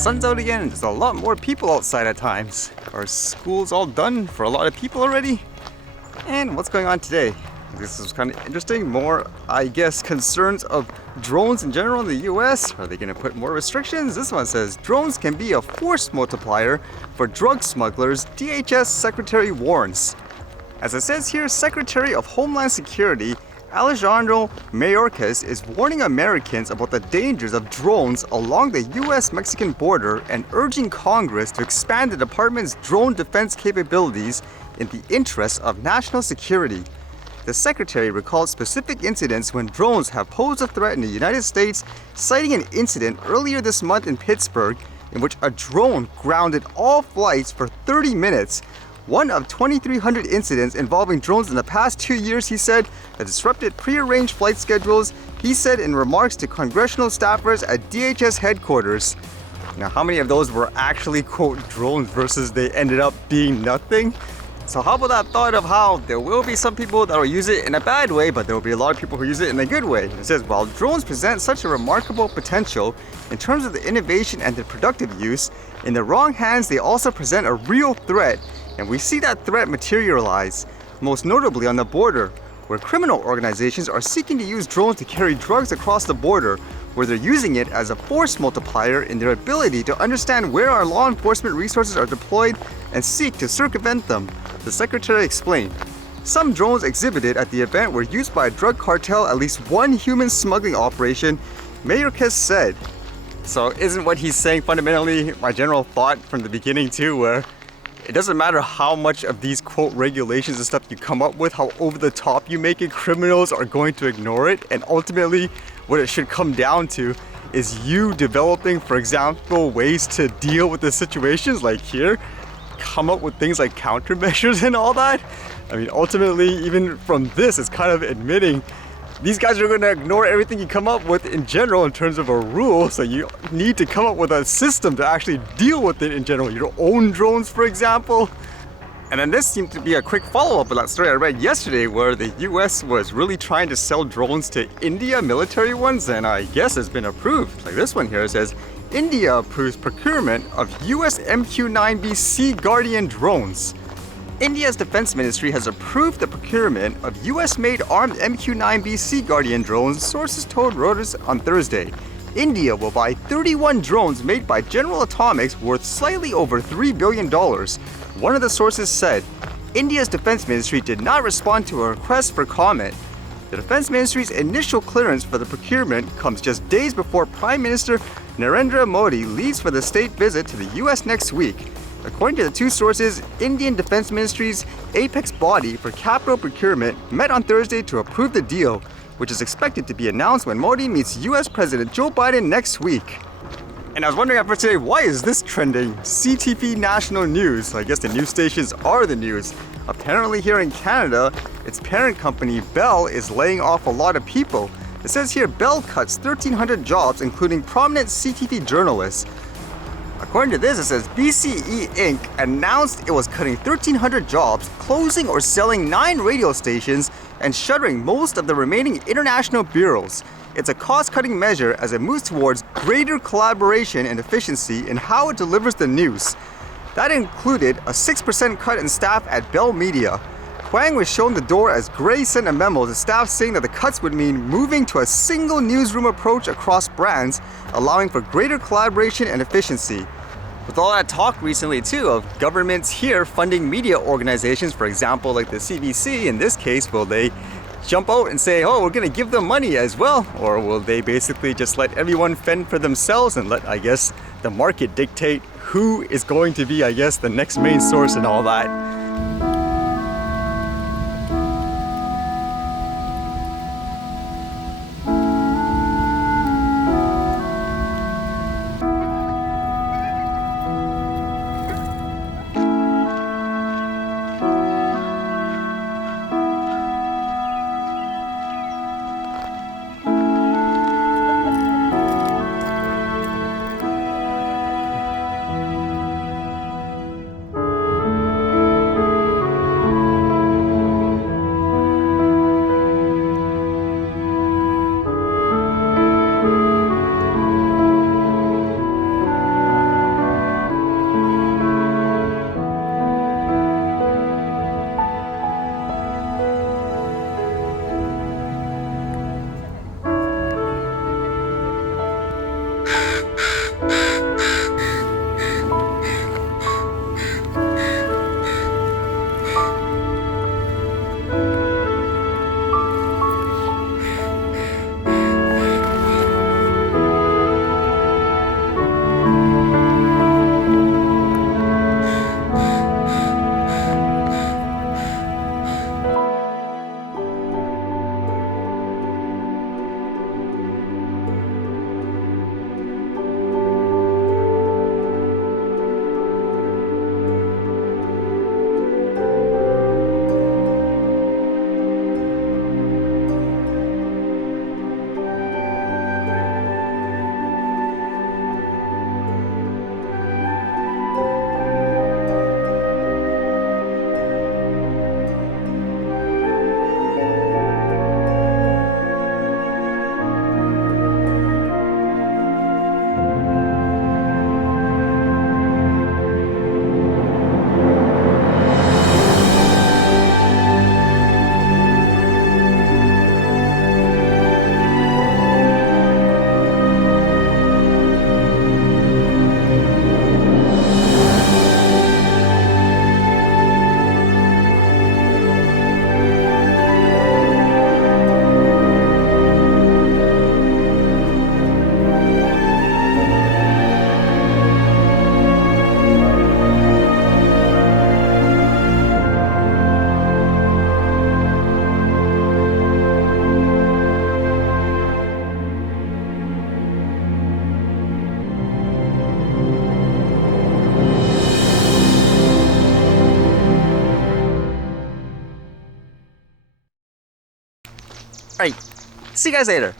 sun's out again and there's a lot more people outside at times. Are schools all done for a lot of people already? And what's going on today? This is kind of interesting. More, I guess, concerns of drones in general in the US. Are they going to put more restrictions? This one says drones can be a force multiplier for drug smugglers, DHS Secretary warns. As it says here, Secretary of Homeland Security Alejandro Mayorkas is warning Americans about the dangers of drones along the US-Mexican border and urging Congress to expand the department's drone defense capabilities in the interest of national security. The secretary recalled specific incidents when drones have posed a threat in the United States, citing an incident earlier this month in Pittsburgh in which a drone grounded all flights for 30 minutes. One of 2,300 incidents involving drones in the past 2 years, he said, that disrupted prearranged flight schedules, he said in remarks to congressional staffers at DHS headquarters. Now, how many of those were actually, quote, drones versus they ended up being nothing? So how about that thought of how there will be some people that will use it in a bad way, but there will be a lot of people who use it in a good way. It says, while drones present such a remarkable potential in terms of the innovation and the productive use, in the wrong hands they also present a real threat. And we see that threat materialize, most notably on the border, where criminal organizations are seeking to use drones to carry drugs across the border, where they're using it as a force multiplier in their ability to understand where our law enforcement resources are deployed and seek to circumvent them, the secretary explained. Some drones exhibited at the event were used by a drug cartel, at least one human smuggling operation, Mayorkas said. So isn't what he's saying fundamentally my general thought from the beginning too, where it doesn't matter how much of these quote regulations and stuff you come up with, how over the top you make it, criminals are going to ignore it. And ultimately what it should come down to is you developing, for example, ways to deal with the situations like here, come up with things like countermeasures and all that. I mean, ultimately, even from this, it's kind of admitting these guys are going to ignore everything you come up with in general in terms of a rule, so you need to come up with a system to actually deal with it in general. Your own drones, for example. And then this seemed to be a quick follow-up of that story I read yesterday where the US was really trying to sell drones to India, military ones, and I guess it's been approved. Like this one here, it says, India approves procurement of US MQ-9B SeaGuardian drones. India's defense ministry has approved the procurement of US-made armed MQ-9B SeaGuardian drones, sources told Reuters on Thursday. India will buy 31 drones made by General Atomics worth slightly over $3 billion. One of the sources said, India's defense ministry did not respond to a request for comment. The defense ministry's initial clearance for the procurement comes just days before Prime Minister Narendra Modi leaves for the state visit to the US next week. According to the two sources, Indian Defense Ministry's apex body for capital procurement met on Thursday to approve the deal, which is expected to be announced when Modi meets US President Joe Biden next week. And I was wondering after today, why is this trending? CTV National News. I guess the news stations are the news. Apparently here in Canada, its parent company Bell is laying off a lot of people. It says here Bell cuts 1,300 jobs, including prominent CTV journalists. According to this, it says BCE Inc. announced it was cutting 1,300 jobs, closing or selling 9 radio stations, and shuttering most of the remaining international bureaus. It's a cost-cutting measure as it moves towards greater collaboration and efficiency in how it delivers the news. That included a 6% cut in staff at Bell Media. Huang was shown the door as Gray sent a memo to staff saying that the cuts would mean moving to a single newsroom approach across brands, allowing for greater collaboration and efficiency. With all that talk recently too of governments here funding media organizations, for example like the CBC in this case, will they jump out and say, oh, we're going to give them money as well? Or will they basically just let everyone fend for themselves and let, I guess, the market dictate who is going to be, I guess, the next main source and all that? Alright, see you guys later.